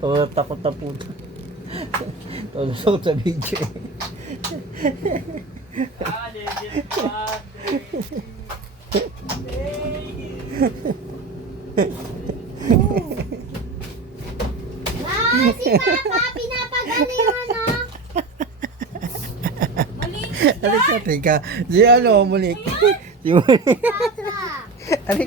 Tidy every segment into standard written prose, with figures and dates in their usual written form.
Oh, takot na po. Tulusok sa video. Si Papa, pinapagano yung ano? Ano ka, teka? Si ano, Monique? Si Monique. Papa. Ano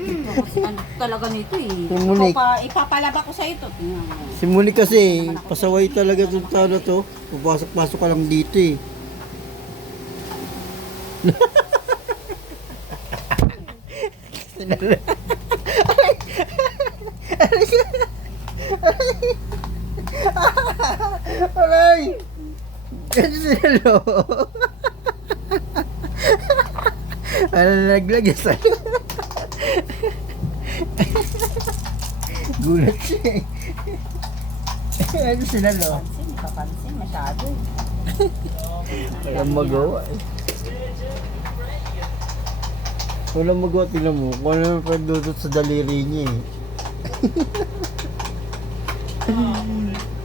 Ano talaga nito eh. Si Monique. Ipapalaba ko sa ito. Tingnan mo. Si Monique kasi, pasaway talaga itong tao na to. Papasok-pasok ka lang dito eh. Aray! Ano sinalo? Ano nalaglag yung salo? Gulat siya eh. Ano sinalo? Papansin masyado eh. Walang magawa eh. Walang magawa, tingnan mo. Kung ano naman pagdudot sa daliri niya eh.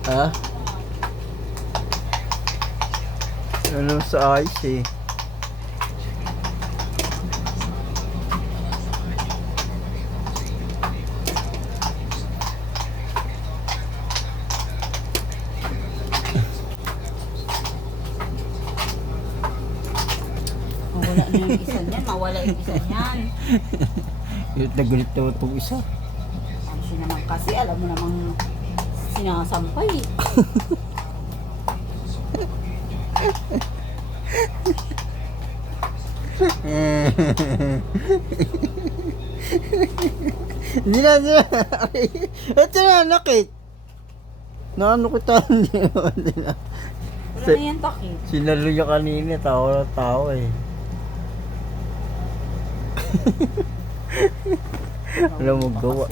Ha? Ano sa ayos eh. Mawala na yung isa niyan. Mawala yung isa niyan. Galit na galit naman itong isa. Kasi naman kasi, alam mo namang sinasampay. Hindi na. Ito na, nakit. Naano kita, hindi na. Wala na yan takip. Sinalo niya kanina, tao na tao eh. Wala mo gawa.